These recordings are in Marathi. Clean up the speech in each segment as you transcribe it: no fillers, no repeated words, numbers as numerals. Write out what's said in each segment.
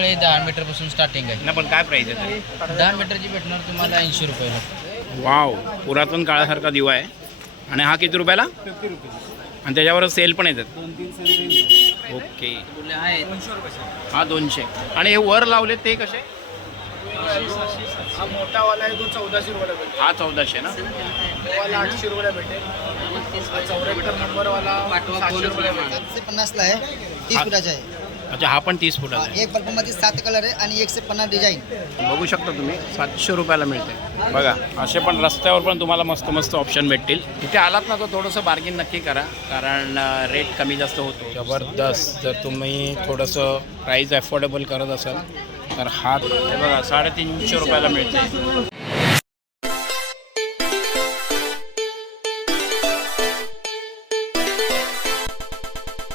वेगवेगळे 10 मीटरपासून स्टार्टिंग आहे ना, पण काय प्राईस आहे तरी? 10 मीटरची भेटणार तुम्हाला 80 रुपयाला. वाव, पुरातन काळासारखा दिवा आहे. आणि हा किती रुपयाला? 50 रुपये. आणि त्याच्यावर सेल पण येतात. 2-3 सेल. ओके, आहे 200 रुपये. हा 200. आणि हे वर लावले ते कसे? हा मोठावाला आहे तो 1400 रुपयाला भेटेल. हा 1400 ना. तो वाला 800 रुपयाला भेटेल. हा 74 नंबरवाला 700 रुपयाला भेटेल. 750 ला आहे, 30 फुटाचा आहे. अच्छा, हा पण 30 फुटाचा आहे. एक बल्बमध्ये 7 कलर आहे आणि 150 डिझाईन. बघू शकता तुम्ही 700 रुपयाला मिळते. बघा, असे पण रस्त्यावर पण तुम्हाला मस्त मस्त ऑप्शन भेटतील. इथे आलात ना, तर थोडंसं बार्गेन नक्की करा, कारण रेट कमी जास्त होतो. जबरदस्त. जर तुम्ही थोडंसं प्राईस अफोर्डेबल करत असाल तर हा हे बघा 350 रुपयाला मिळते.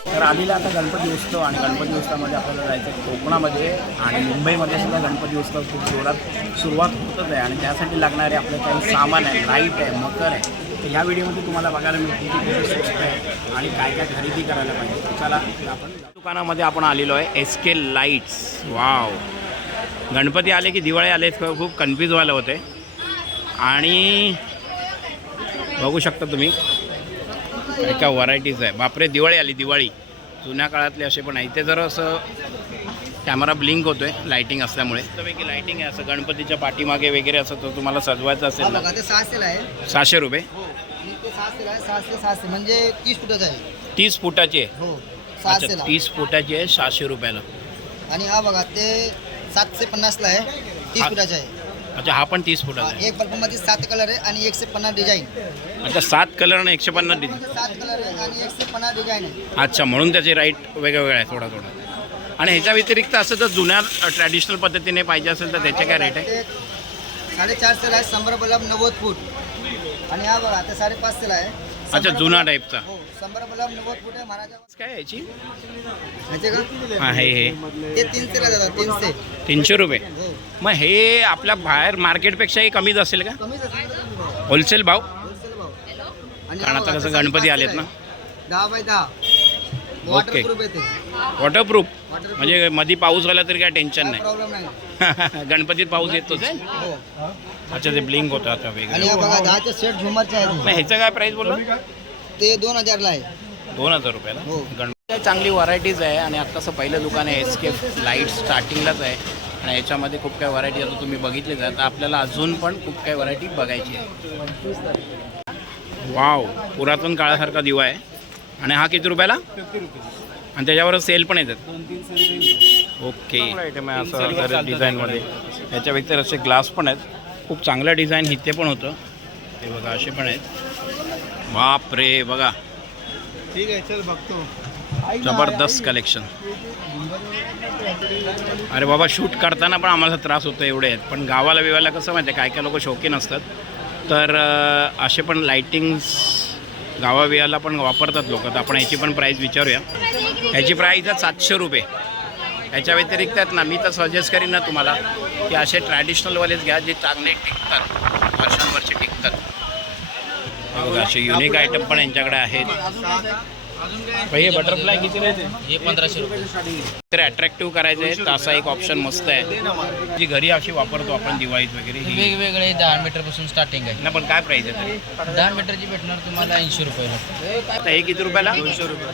तर आलेला आता गणपती उत्सव, आणि गणपती उत्सवामध्ये आपल्याला जायचं आहे कोकणामध्ये, आणि मुंबईमध्ये सुद्धा गणपती उत्सव खूप जोरात सुरुवात होतच आहे. आणि त्यासाठी लागणारे आपले काही सामान आहे, लाईट आहे, मकर आहे. तर ह्या व्हिडिओमध्ये तुम्हाला बघायला मिळतील की कुठे स्वस्त आहे आणि काय काय खरेदी करायला पाहिजे. चला आपण दुकानामध्ये आपण आलेलो आहे, SK लाईट्स. वाव, गणपती आले की दिवाळी आले खूप कन्फ्यूज व्हायला होते. आणि बघू शकता तुम्ही एका व्हरायटीज आहे. बापरे, दिवाळी आली, दिवाळी. जुन्या काळातले असे पण आहे. इथे जर असं कॅमेरा ब्लिंक होतोय लाईटिंग असल्यामुळे. त्यापैकी लाईटिंग आहे असं गणपतीच्या पाठीमागे वगैरे असं, तो तुम्हाला सजवायचं असेल ना. बघा ते 600 ला आहे. 600 रुपये. हो, आणि ते 600 ला आहे. 600 म्हणजे 30 फुटाचा आहे. 30 फुटाची आहे. हो, अच्छा, 600 ला. 30 फुटाची आहे, 600 रुपयाला. आणि हा बघा ते 750 ला आहे, 30 फुटाचा आहे. अच्छा, हा पण 30 फुटाचा आहे. एक बल्बमध्ये 7 कलर आहे आणि 150 डिझाईन. अच्छा, 7 कलर आणि 150 डिझाईन. 7 कलर आहे आणि 150 डिझाईन आहे. अच्छा, म्हणून त्याचे राईट वेगवेगळे आहे थोडा थोडा. आणि ह्याच्या व्यतिरिक्त असं जर जुन्या ट्रॅडिशनल पद्धतीने पाहिजे असेल तर त्याचे काय रेट आहे? ते 450 ला आहे. 100 बल्ब 90 फूट. आणि हा बघा ते 550 ला आहे. अच्छा, जुना टाईपचा. हो, 100 बल्ब 90 फूट आहे महाराजा. काय आहे याची? माहिती का? आहे हे ते 300 ला जातात. 300. 300 रुपये. हो, मग हे आपल्या बाहेर मार्केटपेक्षाही कमीच असेल का? कमीच असेल तर कमी भाव. होलसेल भाव? होलसेल भाव. आणि कारण हा आता बघा, कसं ते गणपती 550 आलेत ना. आहे. 10 बाय 10. ओके. वॉटरप्रूफ येते. Waterproof Waterproof. म्हणजे मध्ये पाऊस आला तरी काय टेन्शन काय प्रॉब्लेम नाही. नाही. गणपतीत पाऊस येतोच. हो. अच्छा, ते ब्लिंक होतं आता आणि वेगळं. हा बघा 10चे सेट झुमरचे आहेत. नाही, ह्याचं काय प्राईस बोललो? ते 2000 ला आहे. 2000 रुपयाला. हो. गणपती चांगली व्हरायटीज आहे. आणि आत्ताचं पहिलं दुकान आहे SK लाईट, स्टार्टिंगलाच आहे. आणि याच्यामध्ये खूप काही व्हरायटी आता तुम्ही बघितले तर आपल्याला अजून पण खूप काही व्हरायटी बघायची आहे. वाव, पुरातन काळासारखा दिवा आहे. आणि हा किती रुपयाला? 50 रुपये. आणि त्याच्यावर सेल पण येतात. 2-3 सेल. ओके, आयटम आहे असं डिझाईनमध्ये. याच्या व्यतिरिक्त असे ग्लास पण आहेत. खूप चांगलं डिझाईन इथे पण होतं. हे बघा, असे पण आहेत. बाप रे, बघा ठीक आहे, चल बघतो. जबरदस्त कलेक्शन. अरे बाबा, शूट करताना पण आम्हाला त्रास होतो, एवढे आहेत. पण गावाला बिवाला कसं माहिती आहे, काय काय लोक शौकीन असतात, तर असे पण लाईटिंग्स गावाबियाला पण वापरतात लोक. तर आपण याची पण प्राईस विचारूया. ह्याची प्राईस आहे 700 रुपये. ह्याच्या व्यतिरिक्त आहेत ना, मी तर सजेस्ट करीन ना तुम्हाला की असे ट्रॅडिशनलवालेच घ्या, जे चांगले टिकतात, वर्षांवर्षे टिकतात. बघा, असे युनिक आयटम पण यांच्याकडे आहेत. हे बटरफ्लाय किती राहते? हे 1500 रुपये. तर अट्रॅक्टिव्ह करायचं आहे तर असा एक ऑप्शन मस्त आहे, जी घरी अशी वापरतो आपण दिवाळीत वगैरे. ही वेगवेगळे 10 मीटरपासून स्टार्टिंग आहे ना, पण काय प्राईस आहे तरी? 10 मीटरची भेटणार तुम्हाला 80 रुपयाला. आता हे किती रुपयाला? 200 रुपये.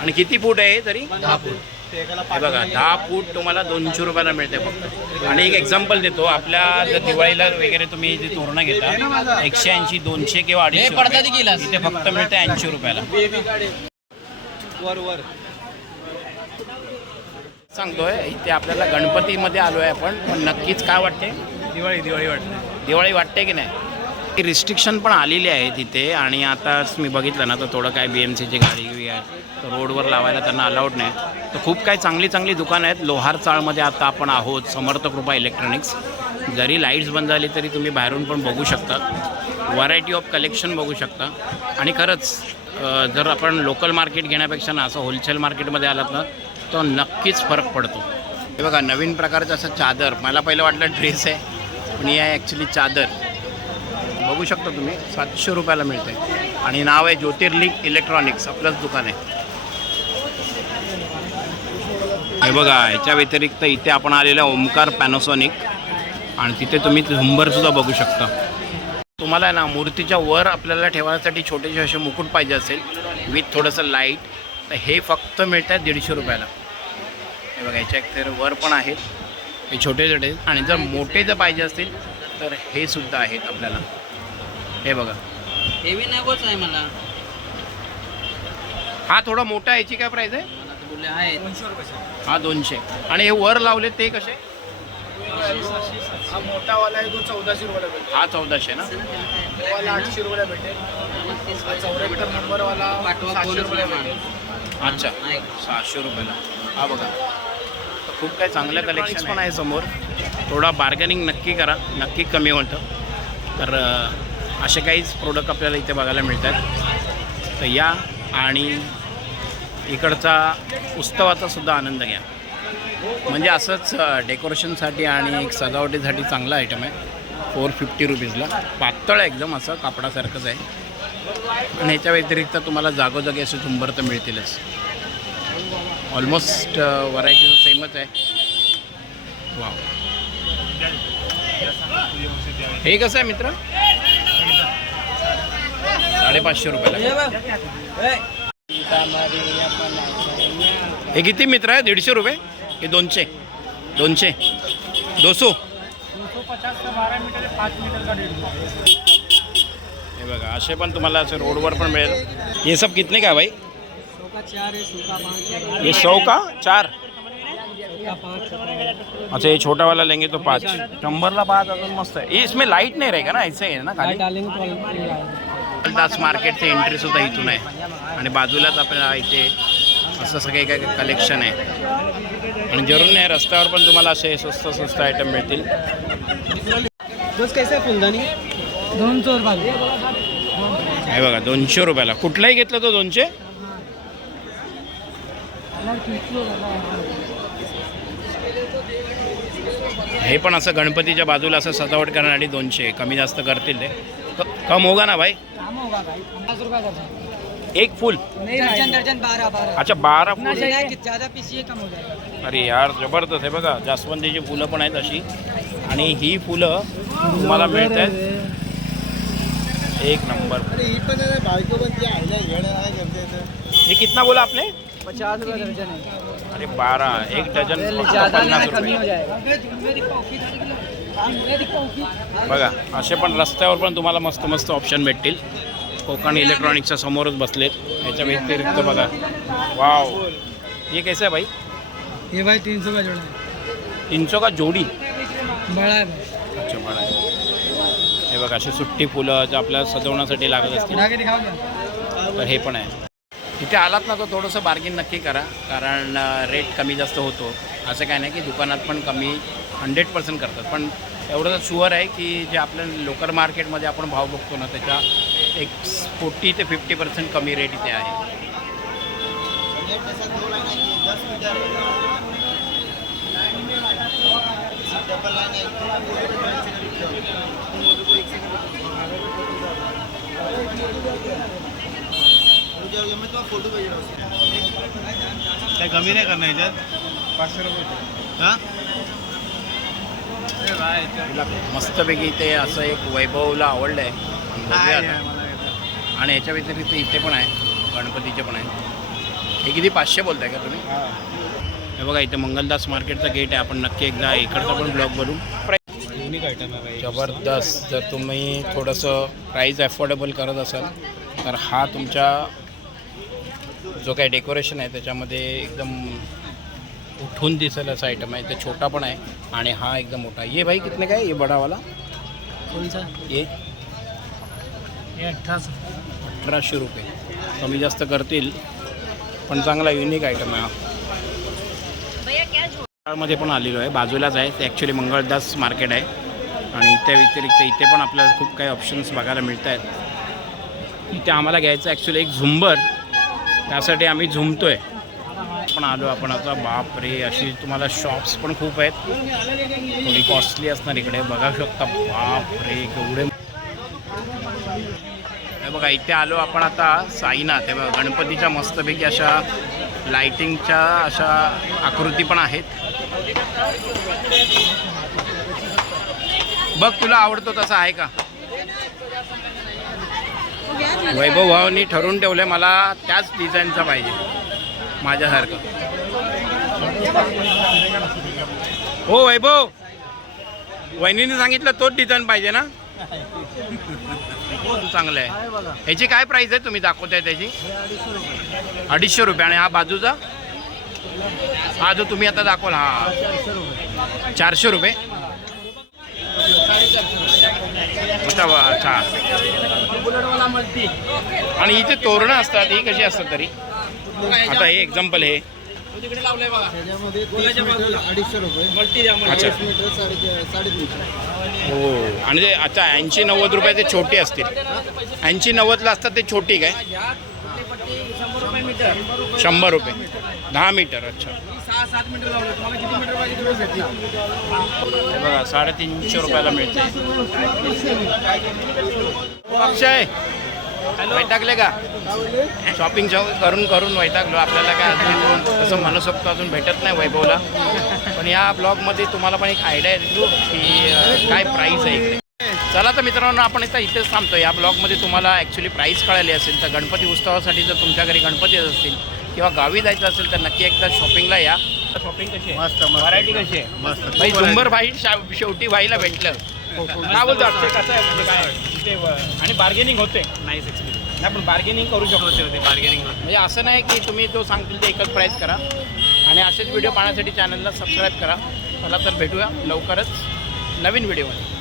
आणि किती फूट आहे तरी? 10 फूट. हे बघा, 10 फूट तुम्हाला 200 रुपयाला मिळते फक्त. आणि एक एक्झाम्पल देतो, आपल्या जर दिवाळीला वगैरे तुम्ही जे तोरणं घेता 180, 200 किंवा 250 पडदा देखील रुपये, इथे फक्त मिळते 80 रुपयाला. वर सांगतोय, इथे आपल्याला गणपतीमध्ये आलो आहे आपण. पण नक्कीच काय वाटते? दिवाळी वाटते. दिवाळी वाटते की नाही? रिस्ट्रिक्शन पण आलेली आहे तिथे. आणि आताच मी बघितलं ना, तर थोडं काय BMCची गाडी आहे, तर रोडवर लावायला त्यांना अलाउड नाही. तर खूप काही चांगली चांगली दुकानं आहेत. लोहार चाळमध्ये आता आपण आहोत, समर्थ कृपा इलेक्ट्रॉनिक्स. जरी लाईट्स बंद झाली तरी तुम्ही बाहेरून पण बघू शकता, व्हरायटी ऑफ कलेक्शन बघू शकता. आणि खरंच जर आपण लोकल मार्केट घेण्यापेक्षा ना असं होलसेल मार्केटमध्ये आलात ना, तर नक्कीच फरक पडतो. हे बघा, नवीन प्रकारचं असं चादर. मला पहिलं वाटलं ड्रेस आहे, पण ही आहे ॲक्च्युली चादर. बघू शकता तुम्ही, 700 रुपयाला मिळते. आणि नाव आहे ज्योतिर्लिंग इलेक्ट्रॉनिक्स. आपलंच दुकान आहे. हे बघा, ह्याच्या व्यतिरिक्त इथे आपण आलेलं ओमकार पॅनासॉनिक आणि तिथे तुम्ही झुंबरसुद्धा बघू शकता. तुम्हाला आहे ना मूर्तीच्या वर आपल्याला ठेवण्यासाठी छोटेसे असे मुकुट पाहिजे असेल विथ थोडंसं लाईट, तर हे फक्त मिळतात 150 रुपयाला. हे बघा, ह्याच्या एक तर वर पण आहेत हे छोटे छोटे, आणि जर मोठे जर पाहिजे असतील तर हे सुद्धा आहेत आपल्याला. हे बघा, हेवी नकोच आहे मला. हा थोडा मोठा, याची काय प्राईस आहे? मला तर बोलले आहे 200 रुपये. हा 200. आणि हे वर लावले ते कसे? हा मोठावाला आहे तो 1400 रुपयाला भेटेल. हा 1400 ना. तो वाला 800 रुपयाला भेटेल. हा 74 नंबरवाला 700 रुपयाला भेटेल. अच्छा, 600 रुपयाला. हा बघा, तर खूप काही चांगलं कलेक्शन पण आहे समोर. थोडा बार्गेनिंग नक्की करा, नक्की कमी होतं. तर असे काहीच प्रोडक्ट आपल्याला इथे बघायला मिळतात. तर या आणि इकडचा उत्सवाचा सुद्धा आनंद घ्या. म्हणजे असंच डेकोरेशनसाठी आणि एक सजावटीसाठी चांगला आयटम आहे. 450 रुपीजला, पातळ एकदम असं कापडासारखंच आहे. आणि ह्याच्या व्यतिरिक्त तुम्हाला जागोजागी असे झुंबर तर मिळतीलच. ऑलमोस्ट व्हरायटी सेमच आहे. वाव, हे कसं आहे मित्र? 550 रुपयाला. हे किती मित्र आहे? 150 रुपये? हे 200? 200 200. 250 का 12 मीटर है, 5 मीटर का 150. हे बघा, असे पण तुम्हाला असे रोडवर पण मिळेल. ये सब कितने का भाई? 100 का 4 है, 100 का 5 है. ये 100 का 4? 100 का 5. अच्छा, ये छोटा वाला लेंगे तो 5. 100 ला 5 अजून मस्त आहे. ये इसमें लाईट नाही रहेगा ना, ऐसे आहे ना खाली? डालेंगे दास मार्केटचे एंट्री सुद्धा इथून आहे आणि बाजूलाच आपल्याला इथे असं सगळे काही कलेक्शन आहे. आणि जरूर नाही, रस्त्यावर पण तुम्हाला असे स्वस्त आयटम मिळतील. कैसे फुलदानी 200 रुपये. हे बघा, 200 रुपयाला. कुठलाही घेतलं तो 200. हे पण असं गणपतीच्या बाजूला असं सजावट करण्यासाठी 200. कमी जास्त करतील ते. कम होगा ना भाई? काम होगा भाई, 50 रुपये का एक फुल? दर्जन 12. अच्छा, 12 फुल. ज़्यादा पीसिए कम हो जाएगा. अरे यार, जबरदस्त आहे. बघा, जास्वंदीची फुलं पण आहेत अशी, आणि ही फुलं तुम्हाला मिळत आहेत एक नंबर. हे कितना बोला आपने? 50 रुपये दर्जन है. अरे 12, एक डझन फक्त ज़्यादा 50 लेना कमी हो रुपये. जाएगा. बघा, असे पण रस्त्यावर पण तुम्हाला मस्त मस्त ऑप्शन भेटतील. कोकण इलेक्ट्रॉनिक्सच्या समोरच बसलेत. याच्या व्यतिरिक्त बघा, वाव, ये कैसा है भाई? ये भाई 300 का जोड़ा है. 300 का जोडी? बड़ा है भाई. अच्छा, बडा आहे. हे बघा, अशी सुट्टी फुलं जे आपल्याला सजवण्यासाठी लागत असतील उठा के दिखाओ क्या? तर हे पण आहे. इथे आलात ना, तर थोडंसं बार्गेन नक्की करा, कारण रेट कमी जास्त होतो. असं काय नाही की दुकानात पण कमी 100% करतात, पण एवढं शुअर आहे की जे आपल्या लोकल मार्केटमध्ये आपण भाव बघतो ना, त्याच्या एक 40 ते 50% कमी रेट इथे आहे. काय कमी नाही करणार याच्यात? 500 रुपये. हां, मस्तपैकी इथे असं एक वैभवला आवडलं आहे. आणि याच्या व्यतिरिक्त इथे पण आहे, गणपतीचे पण आहे. हे किती? 500 बोलताय का तुम्ही? हे बघा, इथे मंगलदास मार्केटचा गेट आहे. आपण नक्की एकदा इकडचा पण ब्लॉग बनवू. युनिक आयटम आहे भाई. जबरदस्त. जर तुम्ही थोडंसं प्राईस अफोर्डेबल करत असाल तर हा तुमच्या जो काही डेकोरेशन आहे त्याच्यामध्ये एकदम उठून दिसेल असा आयटम आहे. ते छोटा पण आहे आणि हा एकदम मोठा. ये भाई कितने का है ये बड़ा वाला? कौन सा? ये 1800 रुपये. कमी जास्त करतील, पण चांगला युनिक आयटम आहे हा. मध्ये पण आलेलो आहे, बाजूलाच आहे. ते ॲक्च्युली मंगळदास मार्केट आहे. आणि त्या व्यतिरिक्त इथे पण आपल्याला खूप काही ऑप्शन्स बघायला मिळत आहेत. इथे आम्हाला घ्यायचं ॲक्च्युली एक झुंबर, त्यासाठी आम्ही झुमतो आहे. पण आलो आपण आता. बापरे, अशी तुम्हाला शॉप्स पण खूप आहेत, थोडी कॉस्टली असणार इकडे. बघा शकता, बापरे केवढे. हे बघा इथे आलो आपण आता साईनाथ. हे बघा गणपतीच्या मस्तपैकी अशा लाइटिंगच्या अशा आकृती पण आहेत. बघ तुला आवडतो तसा आहे का? वैभव भावांनी ठरवून ठेवलंय मला त्याच डिझाईनचा पाहिजे माझ्यासारखं. हो वैभव, वहिनीने सांगितलं तोच डिझाईन पाहिजे ना? चांगलं आहे. ह्याची काय प्राइस आहे तुम्ही दाखवताय त्याची? 250 रुपये. आणि हा बाजूचा हा जो तुम्ही आता दाखवला हा 400 रुपये. अच्छा. आणि इथे तोरणं असतात, ही कशी असतात तरी? आता हे एक्झाम्पल हे 250 रुपये. अच्छा. हो. आणि ते अच्छा 80-90 रुपयाचे छोटे असतील. 80-90ला असतात ते छोटी काय? 100 रुपये 10 मीटर. अच्छा. हे बघा 350 रुपयाला मिळते. अक्षय वैतागले का? शॉपिंग करून करून वैतागलो. आपल्याला काय अजून तसं मनसोक्त अजून भेटत नाही वैभवला. पण या ब्लॉगमध्ये तुम्हाला पण एक आयडिया देतो की काय प्राईस आहे इकडे. चला तर मित्रांनो, आपण इथेच थांबतो. या ब्लॉगमध्ये तुम्हाला ॲक्च्युली प्राईस कळाली असेल तर गणपती उत्सवासाठी जर तुमच्या घरी गणपती असतील किंवा गावी जायचं असेल तर नक्की एकदा शॉपिंगला या. शॉपिंग कशी आहे? मस्त व्हरायटी कशी आहे? मस्त. भाई झुंबर भाई शेवटी व्हायला भेटलं. काय बोलतो अक्षय, कसं आहे म्हणजे काय ते आणि बार्गेनिंग होते? नाही पण बार्गेनिंग करू शकतो. बार्गेनिंग म्हणजे असं नाही की तुम्ही तो सांगतील ते एकच प्राईस करा. आणि असेच व्हिडिओ पाहण्यासाठी चॅनलला सबस्क्राईब करा. चला तर भेटूया लवकरच नवीन व्हिडिओमध्ये.